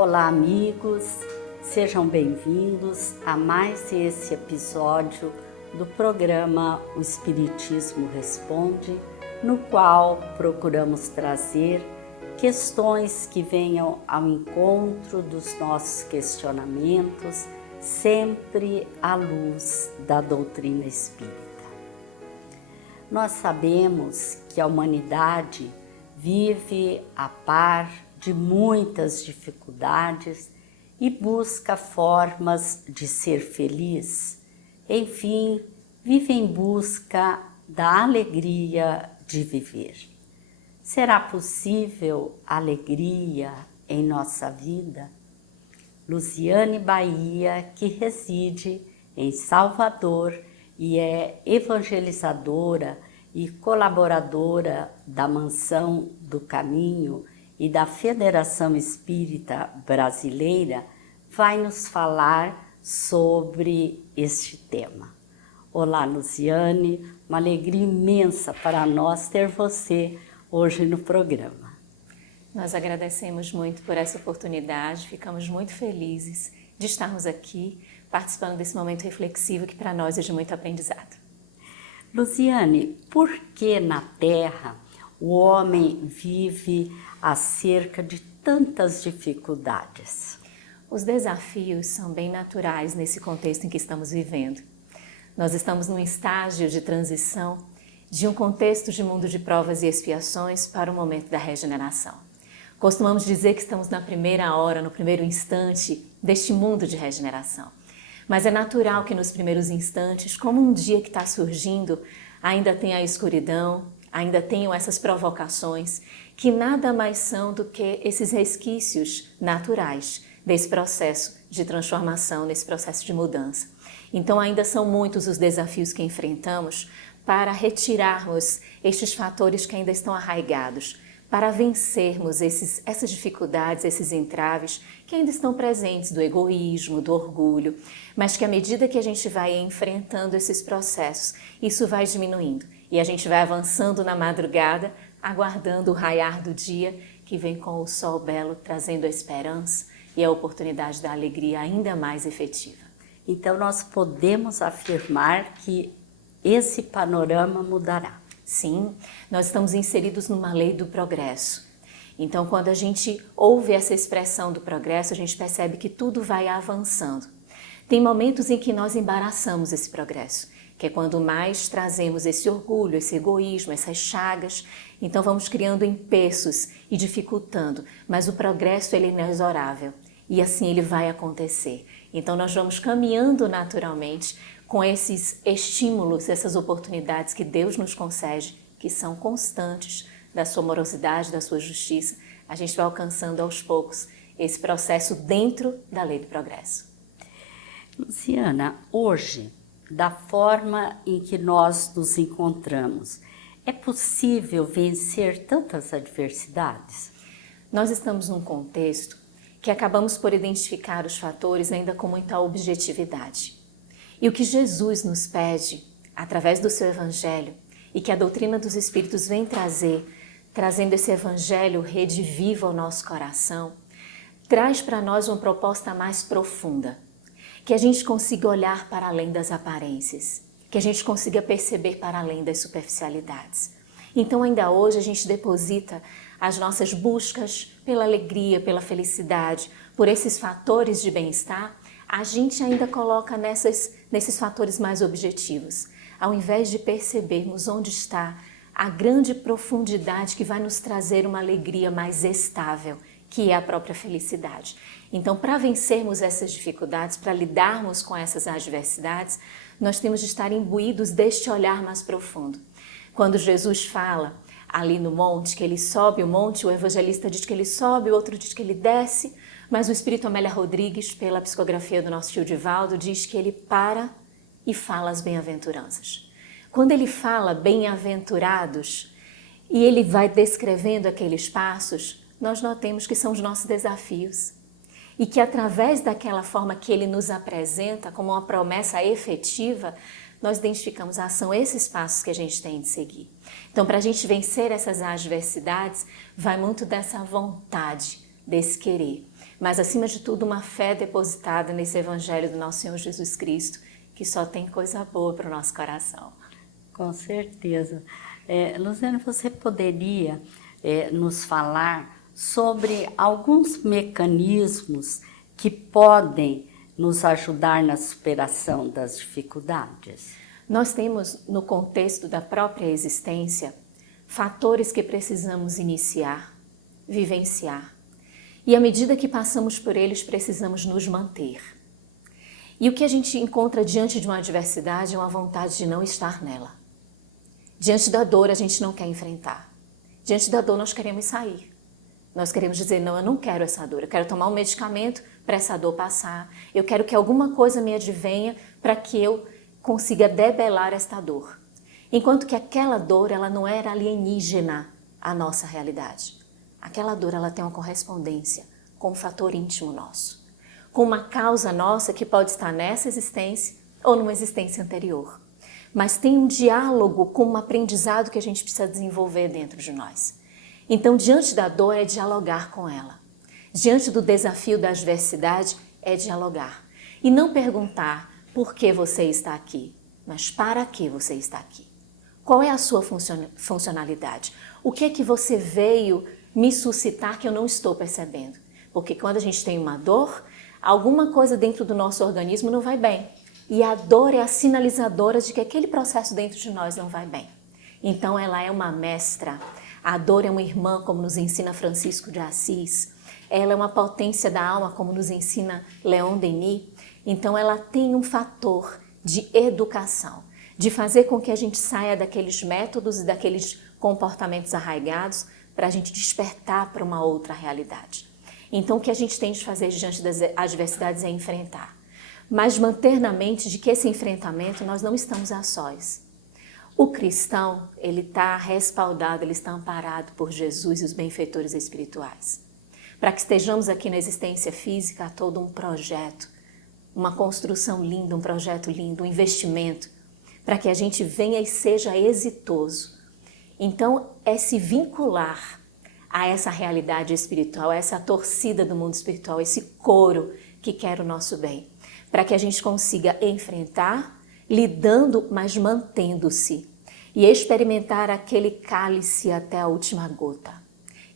Olá, amigos, sejam bem-vindos a mais esse episódio do programa O Espiritismo Responde, no qual procuramos trazer questões que venham ao encontro dos nossos questionamentos, sempre à luz da doutrina espírita. Nós sabemos que a humanidade vive a par de muitas dificuldades e busca formas de ser feliz. Enfim, vive em busca da alegria de viver. Será possível alegria em nossa vida? Luziane Bahia, que reside em Salvador e é evangelizadora e colaboradora da Mansão do Caminho e da Federação Espírita Brasileira, vai nos falar sobre este tema. Olá, Luziane, uma alegria imensa para nós ter você hoje no programa. Nós agradecemos muito por essa oportunidade, ficamos muito felizes de estarmos aqui participando desse momento reflexivo que para nós é de muito aprendizado. Luziane, por que na Terra o homem vive acerca de tantas dificuldades? Os desafios são bem naturais nesse contexto em que estamos vivendo. Nós estamos num estágio de transição de um contexto de mundo de provas e expiações para o momento da regeneração. Costumamos dizer que estamos na primeira hora, no primeiro instante deste mundo de regeneração. Mas é natural que nos primeiros instantes, como um dia que está surgindo, ainda tenha a escuridão, ainda tenham essas provocações, que nada mais são do que esses resquícios naturais desse processo de transformação, desse processo de mudança. Então ainda são muitos os desafios que enfrentamos para retirarmos estes fatores que ainda estão arraigados, para vencermos essas dificuldades, esses entraves que ainda estão presentes do egoísmo, do orgulho, mas que à medida que a gente vai enfrentando esses processos, isso vai diminuindo e a gente vai avançando na madrugada, aguardando o raiar do dia que vem com o sol belo, trazendo a esperança e a oportunidade da alegria ainda mais efetiva. Então nós podemos afirmar que esse panorama mudará. Sim, nós estamos inseridos numa lei do progresso. Então, quando a gente ouve essa expressão do progresso, a gente percebe que tudo vai avançando. Tem momentos em que nós embaraçamos esse progresso, que é quando mais trazemos esse orgulho, esse egoísmo, essas chagas. Então, vamos criando empeços e dificultando, mas o progresso ele é inexorável e assim ele vai acontecer. Então, nós vamos caminhando naturalmente com esses estímulos, essas oportunidades que Deus nos concede, que são constantes, da sua amorosidade, da sua justiça, a gente vai alcançando aos poucos esse processo dentro da lei do progresso. Luciana, hoje, da forma em que nós nos encontramos, é possível vencer tantas adversidades? Nós estamos num contexto que acabamos por identificar os fatores ainda com muita objetividade. E o que Jesus nos pede, através do seu Evangelho, e que a doutrina dos Espíritos vem trazendo esse Evangelho redivivo ao nosso coração, traz para nós uma proposta mais profunda, que a gente consiga olhar para além das aparências, que a gente consiga perceber para além das superficialidades. Então ainda hoje a gente deposita as nossas buscas pela alegria, pela felicidade, por esses fatores de bem-estar, a gente ainda coloca nesses fatores mais objetivos, ao invés de percebermos onde está a grande profundidade que vai nos trazer uma alegria mais estável, que é a própria felicidade. Então, para vencermos essas dificuldades, para lidarmos com essas adversidades, nós temos de estar imbuídos deste olhar mais profundo. Quando Jesus fala ali no monte, que ele sobe o monte, o evangelista diz que ele sobe, o outro diz que ele desce, mas o Espírito Amélia Rodrigues, pela psicografia do nosso tio Divaldo, diz que ele para e fala as bem-aventuranças. Quando ele fala bem-aventurados e ele vai descrevendo aqueles passos, nós notemos que são os nossos desafios e que através daquela forma que ele nos apresenta como uma promessa efetiva, nós identificamos, são esses passos que a gente tem de seguir. Então, para a gente vencer essas adversidades, vai muito dessa vontade, desse querer. mas acima de tudo uma fé depositada nesse Evangelho do nosso Senhor Jesus Cristo, que só tem coisa boa para o nosso coração. Com certeza. Luziane, você poderia nos falar sobre alguns mecanismos que podem nos ajudar na superação das dificuldades? Nós temos, no contexto da própria existência, fatores que precisamos iniciar, vivenciar. E à medida que passamos por eles, precisamos nos manter. E o que a gente encontra diante de uma adversidade é uma vontade de não estar nela. Diante da dor, a gente não quer enfrentar. Diante da dor, nós queremos sair. Nós queremos dizer, não, eu não quero essa dor. Eu quero tomar um medicamento para essa dor passar. Eu quero que alguma coisa me advenha para que eu consiga debelar esta dor. Enquanto que aquela dor, ela não era alienígena à nossa realidade. Aquela dor, ela tem uma correspondência com um fator íntimo nosso. Com uma causa nossa que pode estar nessa existência ou numa existência anterior. Mas tem um diálogo com um aprendizado que a gente precisa desenvolver dentro de nós. Então, diante da dor é dialogar com ela. Diante do desafio da adversidade é dialogar. E não perguntar por que você está aqui, mas para que você está aqui. Qual é a sua funcionalidade? O que é que você veio me suscitar que eu não estou percebendo? Porque quando a gente tem uma dor, alguma coisa dentro do nosso organismo não vai bem. E a dor é a sinalizadora de que aquele processo dentro de nós não vai bem. Então ela é uma mestra. A dor é uma irmã, como nos ensina Francisco de Assis. Ela é uma potência da alma, como nos ensina Leon Denis. Então ela tem um fator de educação, de fazer com que a gente saia daqueles métodos e daqueles comportamentos arraigados para a gente despertar para uma outra realidade. Então o que a gente tem de fazer diante das adversidades é enfrentar. Mas manter na mente de que esse enfrentamento nós não estamos a sós. O cristão, ele está respaldado, ele está amparado por Jesus e os benfeitores espirituais. Para que estejamos aqui na existência física, há todo um projeto, uma construção linda, um projeto lindo, um investimento, para que a gente venha e seja exitoso. Então, é se vincular a essa realidade espiritual, a essa torcida do mundo espiritual, esse coro que quer o nosso bem. Para que a gente consiga enfrentar, lidando, mas mantendo-se. E experimentar aquele cálice até a última gota.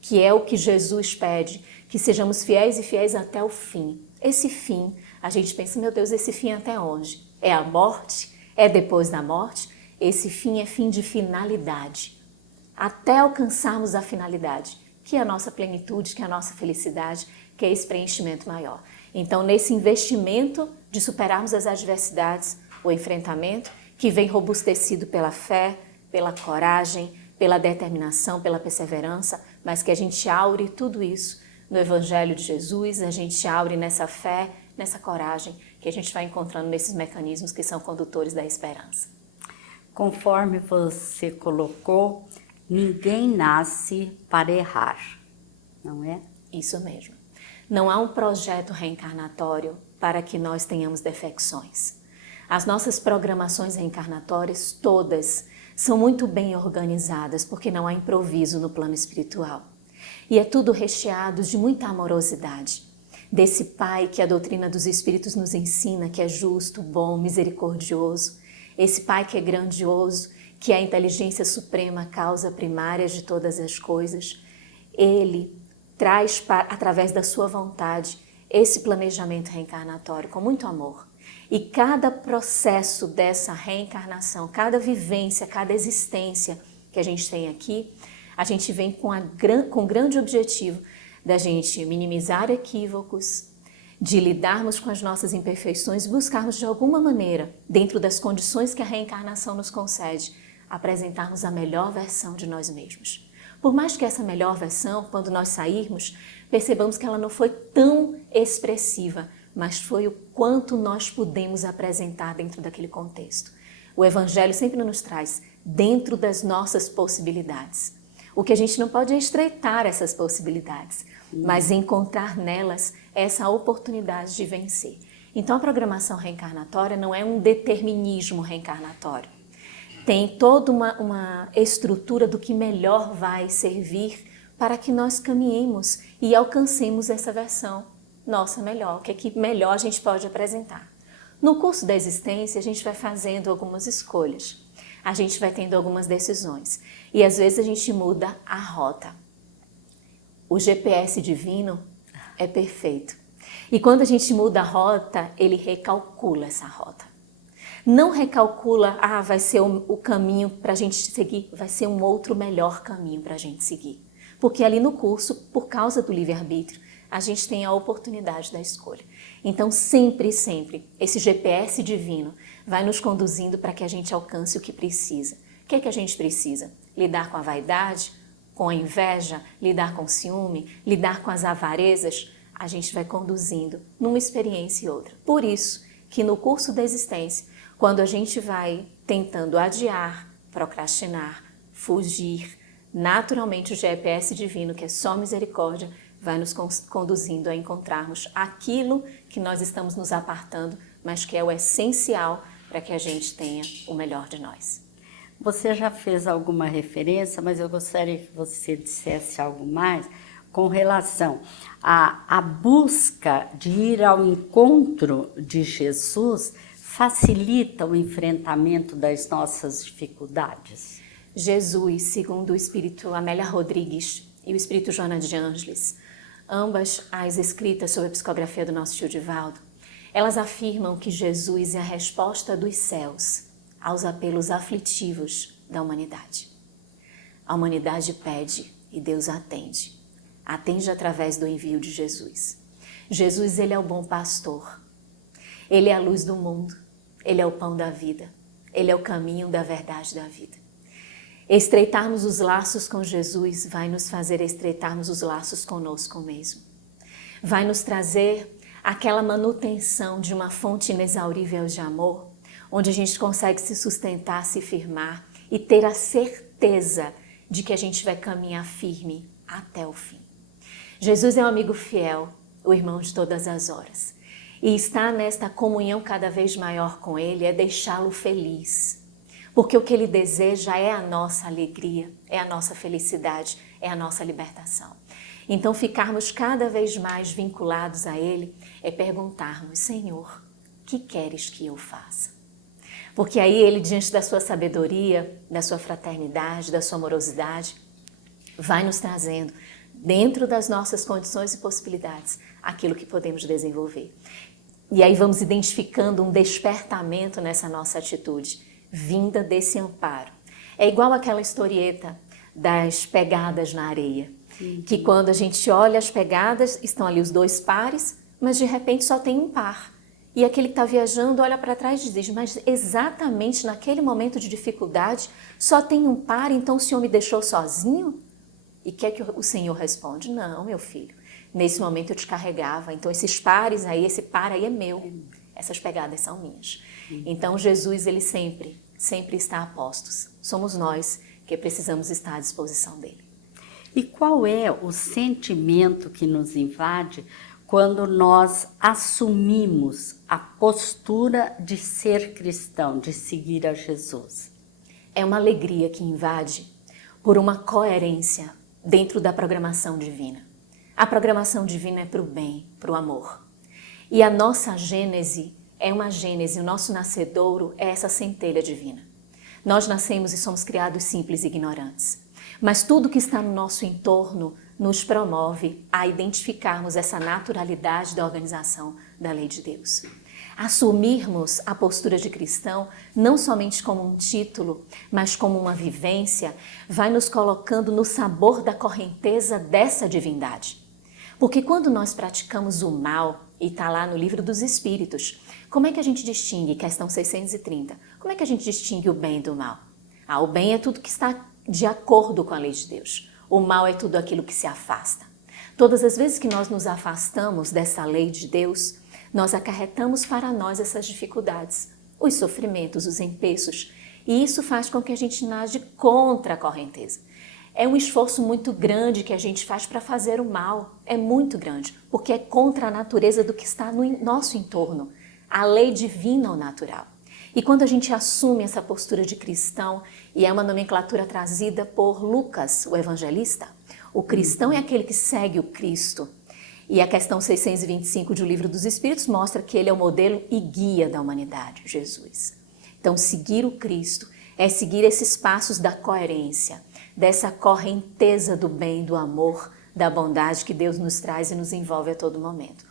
Que é o que Jesus pede, que sejamos fiéis e fiéis até o fim. Esse fim, a gente pensa, meu Deus, esse fim até onde? É a morte? É depois da morte? Esse fim é fim de finalidade. Até alcançarmos a finalidade, que é a nossa plenitude, que é a nossa felicidade, que é esse preenchimento maior. Então, nesse investimento de superarmos as adversidades, o enfrentamento, que vem robustecido pela fé, pela coragem, pela determinação, pela perseverança, mas que a gente aure tudo isso no Evangelho de Jesus, a gente aure nessa fé, nessa coragem, que a gente vai encontrando nesses mecanismos que são condutores da esperança. Conforme você colocou, ninguém nasce para errar, não é? Isso mesmo. Não há um projeto reencarnatório para que nós tenhamos defecções. As nossas programações reencarnatórias, todas, são muito bem organizadas, porque não há improviso no plano espiritual. E é tudo recheado de muita amorosidade. Desse Pai que a doutrina dos Espíritos nos ensina, que é justo, bom, misericordioso. Esse Pai que é grandioso, que é a inteligência suprema, causa primária de todas as coisas. Ele traz, através da sua vontade, esse planejamento reencarnatório com muito amor. E cada processo dessa reencarnação, cada vivência, cada existência que a gente tem aqui, a gente vem com o grande objetivo da gente minimizar equívocos, de lidarmos com as nossas imperfeições, buscarmos de alguma maneira, dentro das condições que a reencarnação nos concede, apresentarmos a melhor versão de nós mesmos. Por mais que essa melhor versão, quando nós sairmos, percebamos que ela não foi tão expressiva, mas foi o quanto nós pudemos apresentar dentro daquele contexto. O Evangelho sempre nos traz dentro das nossas possibilidades. O que a gente não pode é estreitar essas possibilidades, mas encontrar nelas essa oportunidade de vencer. Então a programação reencarnatória não é um determinismo reencarnatório. Tem toda uma estrutura do que melhor vai servir para que nós caminhemos e alcancemos essa versão nossa melhor, o que é que melhor a gente pode apresentar. No curso da existência, a gente vai fazendo algumas escolhas, a gente vai tendo algumas decisões e às vezes a gente muda a rota. O GPS divino é perfeito e quando a gente muda a rota, ele recalcula essa rota. Não recalcula, vai ser o caminho para a gente seguir, vai ser um outro melhor caminho para a gente seguir. Porque ali no curso, por causa do livre-arbítrio, a gente tem a oportunidade da escolha. Então, sempre, esse GPS divino vai nos conduzindo para que a gente alcance o que precisa. O que é que a gente precisa? Lidar com a vaidade, com a inveja, lidar com o ciúme, lidar com as avarezas. A gente vai conduzindo numa experiência e outra. Por isso que no curso da existência, quando a gente vai tentando adiar, procrastinar, fugir, naturalmente o GPS divino, que é só misericórdia, vai nos conduzindo a encontrarmos aquilo que nós estamos nos apartando, mas que é o essencial para que a gente tenha o melhor de nós. Você já fez alguma referência, mas eu gostaria que você dissesse algo mais com relação à busca de ir ao encontro de Jesus, facilita o enfrentamento das nossas dificuldades? Jesus, segundo o Espírito Amélia Rodrigues e o Espírito Joana de Ângeles, ambas as escritas sobre a psicografia do nosso tio Divaldo, elas afirmam que Jesus é a resposta dos céus aos apelos aflitivos da humanidade. A humanidade pede e Deus atende. Atende através do envio de Jesus. Jesus, ele é o bom pastor. Ele é a luz do mundo. Ele é o pão da vida. Ele é o caminho da verdade da vida. Estreitarmos os laços com Jesus vai nos fazer estreitarmos os laços conosco mesmo. Vai nos trazer aquela manutenção de uma fonte inexaurível de amor, onde a gente consegue se sustentar, se firmar e ter a certeza de que a gente vai caminhar firme até o fim. Jesus é um amigo fiel, o irmão de todas as horas. E estar nesta comunhão cada vez maior com Ele é deixá-lo feliz. Porque o que Ele deseja é a nossa alegria, é a nossa felicidade, é a nossa libertação. Então, ficarmos cada vez mais vinculados a Ele é perguntarmos, Senhor, o que queres que eu faça? Porque aí Ele, diante da sua sabedoria, da sua fraternidade, da sua amorosidade, vai nos trazendo, dentro das nossas condições e possibilidades, aquilo que podemos desenvolver. E aí vamos identificando um despertamento nessa nossa atitude, vinda desse amparo. É igual aquela historieta das pegadas na areia, que quando a gente olha as pegadas, estão ali os dois pares, mas de repente só tem um par. E aquele que está viajando olha para trás e diz, mas exatamente naquele momento de dificuldade só tem um par, então o Senhor me deixou sozinho? E que é que o Senhor responde? Não, meu filho, nesse momento eu te carregava, então esses pares aí, esse par aí é meu, essas pegadas são minhas. Então Jesus, ele sempre está a postos. Somos nós que precisamos estar à disposição dele. E qual é o sentimento que nos invade quando nós assumimos a postura de ser cristão, de seguir a Jesus? É uma alegria que invade por uma coerência dentro da programação divina. A programação divina é para o bem, para o amor. E a nossa gênese é uma gênese, o nosso nascedouro é essa centelha divina. Nós nascemos e somos criados simples e ignorantes. Mas tudo que está no nosso entorno nos promove a identificarmos essa naturalidade da organização da lei de Deus. Assumirmos a postura de cristão, não somente como um título, mas como uma vivência, vai nos colocando no sabor da correnteza dessa divindade. Porque quando nós praticamos o mal, e está lá no Livro dos Espíritos, como é que a gente distingue, questão 630, como é que a gente distingue o bem do mal? O bem é tudo que está de acordo com a lei de Deus. O mal é tudo aquilo que se afasta. Todas as vezes que nós nos afastamos dessa lei de Deus, nós acarretamos para nós essas dificuldades, os sofrimentos, os empeços, e isso faz com que a gente nade contra a correnteza. É um esforço muito grande que a gente faz para fazer o mal, é muito grande, porque é contra a natureza do que está no nosso entorno, a lei divina ou natural. E quando a gente assume essa postura de cristão, e é uma nomenclatura trazida por Lucas, o evangelista, o cristão é aquele que segue o Cristo. E a questão 625 de O Livro dos Espíritos mostra que ele é o modelo e guia da humanidade, Jesus. Então, seguir o Cristo é seguir esses passos da coerência, dessa correnteza do bem, do amor, da bondade que Deus nos traz e nos envolve a todo momento.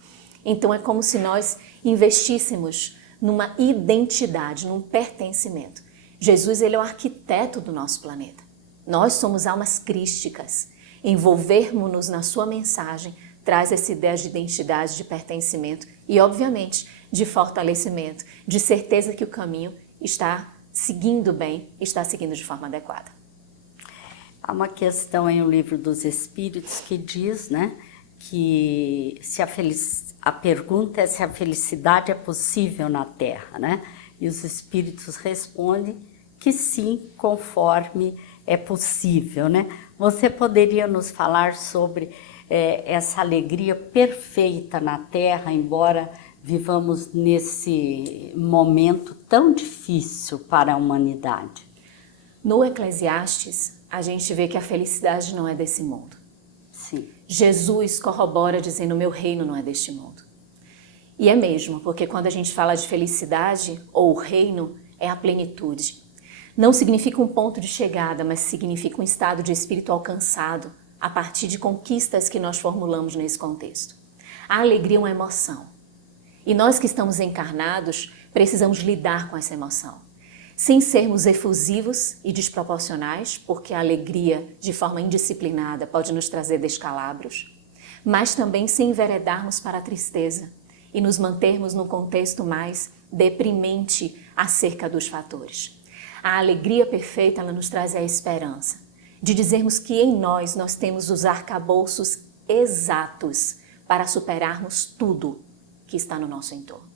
Então, é como se nós investíssemos numa identidade, num pertencimento. Jesus, ele é o arquiteto do nosso planeta. Nós somos almas crísticas. Envolvermos-nos na sua mensagem traz essa ideia de identidade, de pertencimento e, obviamente, de fortalecimento, de certeza que o caminho está seguindo bem, está seguindo de forma adequada. Há uma questão em O Livro dos Espíritos que diz, né, que se a pergunta é se a felicidade é possível na Terra, né? E os espíritos respondem que sim, conforme é possível, né? Você poderia nos falar sobre essa alegria perfeita na Terra, embora vivamos nesse momento tão difícil para a humanidade? No Eclesiastes, a gente vê que a felicidade não é desse mundo. Sim. Jesus corrobora dizendo: o meu reino não é deste mundo. E é mesmo, porque quando a gente fala de felicidade ou reino, é a plenitude. Não significa um ponto de chegada, mas significa um estado de espírito alcançado a partir de conquistas que nós formulamos nesse contexto. A alegria é uma emoção. E nós que estamos encarnados, precisamos lidar com essa emoção. Sem sermos efusivos e desproporcionais, porque a alegria, de forma indisciplinada, pode nos trazer descalabros, mas também sem enveredarmos para a tristeza e nos mantermos num contexto mais deprimente acerca dos fatores. A alegria perfeita, ela nos traz a esperança de dizermos que em nós temos os arcabouços exatos para superarmos tudo que está no nosso entorno.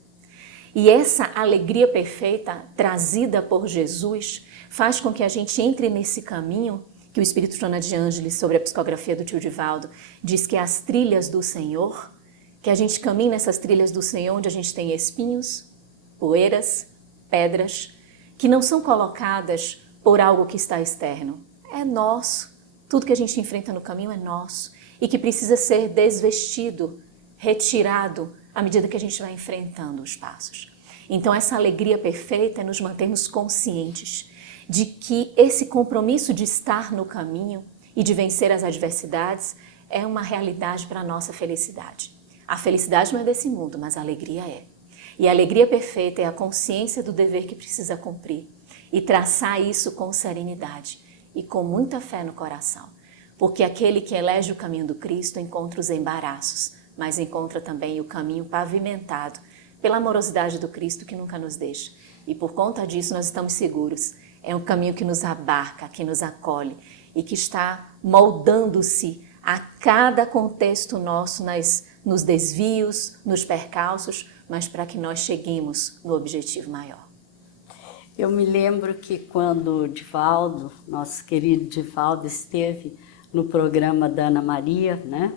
E essa alegria perfeita trazida por Jesus faz com que a gente entre nesse caminho que o Espírito Joana de Ângeles, sobre a psicografia do tio Divaldo, diz que é as trilhas do Senhor, que a gente caminha nessas trilhas do Senhor onde a gente tem espinhos, poeiras, pedras, que não são colocadas por algo que está externo. É nosso. Tudo que a gente enfrenta no caminho é nosso e que precisa ser desvestido, retirado à medida que a gente vai enfrentando os passos. Então, essa alegria perfeita é nos mantermos conscientes de que esse compromisso de estar no caminho e de vencer as adversidades é uma realidade para a nossa felicidade. A felicidade não é desse mundo, mas a alegria é. E a alegria perfeita é a consciência do dever que precisa cumprir e traçar isso com serenidade e com muita fé no coração. Porque aquele que elege o caminho do Cristo encontra os embaraços, mas encontra também o caminho pavimentado pela amorosidade do Cristo que nunca nos deixa. E por conta disso nós estamos seguros. É um caminho que nos abarca, que nos acolhe e que está moldando-se a cada contexto nosso nos desvios, nos percalços, mas para que nós cheguemos no objetivo maior. Eu me lembro que quando o Divaldo, nosso querido Divaldo, esteve no programa da Ana Maria, né?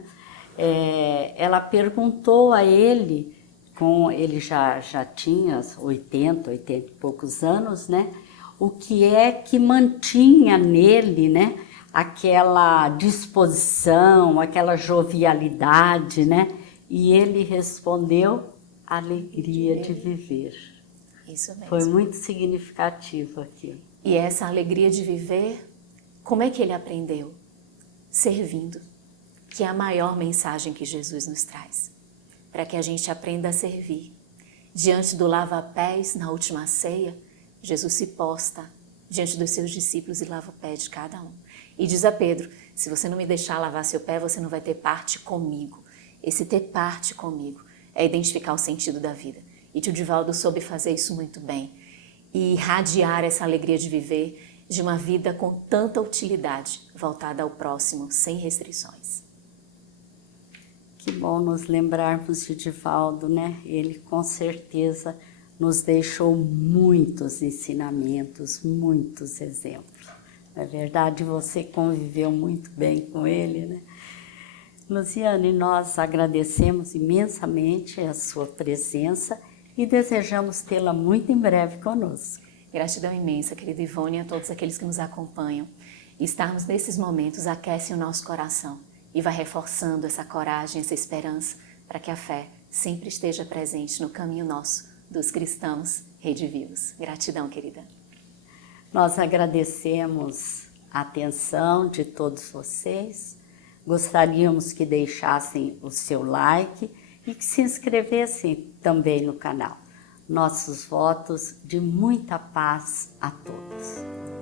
Ela perguntou a ele, ele já tinha 80 e poucos anos, né? O que é que mantinha nele, né? Aquela disposição, aquela jovialidade, né? E ele respondeu: alegria de viver. Isso mesmo. Foi muito significativo aqui. E essa alegria de viver, como é que ele aprendeu? Servindo, que é a maior mensagem que Jesus nos traz. Para que a gente aprenda a servir. Diante do lava-pés, na última ceia, Jesus se posta diante dos seus discípulos e lava o pé de cada um. E diz a Pedro: se você não me deixar lavar seu pé, você não vai ter parte comigo. Esse ter parte comigo é identificar o sentido da vida. E tio Divaldo soube fazer isso muito bem e irradiar essa alegria de viver, de uma vida com tanta utilidade, voltada ao próximo, sem restrições. Que bom nos lembrarmos de Divaldo, né? Ele com certeza nos deixou muitos ensinamentos, muitos exemplos. Na verdade, você conviveu muito bem com ele, né? Luciane, nós agradecemos imensamente a sua presença e desejamos tê-la muito em breve conosco. Gratidão imensa, querida Ivone, e a todos aqueles que nos acompanham. Estarmos nesses momentos aquece o nosso coração e vai reforçando essa coragem, essa esperança, para que a fé sempre esteja presente no caminho nosso dos cristãos redivivos. Gratidão, querida. Nós agradecemos a atenção de todos vocês. Gostaríamos que deixassem o seu like e que se inscrevessem também no canal. Nossos votos de muita paz a todos.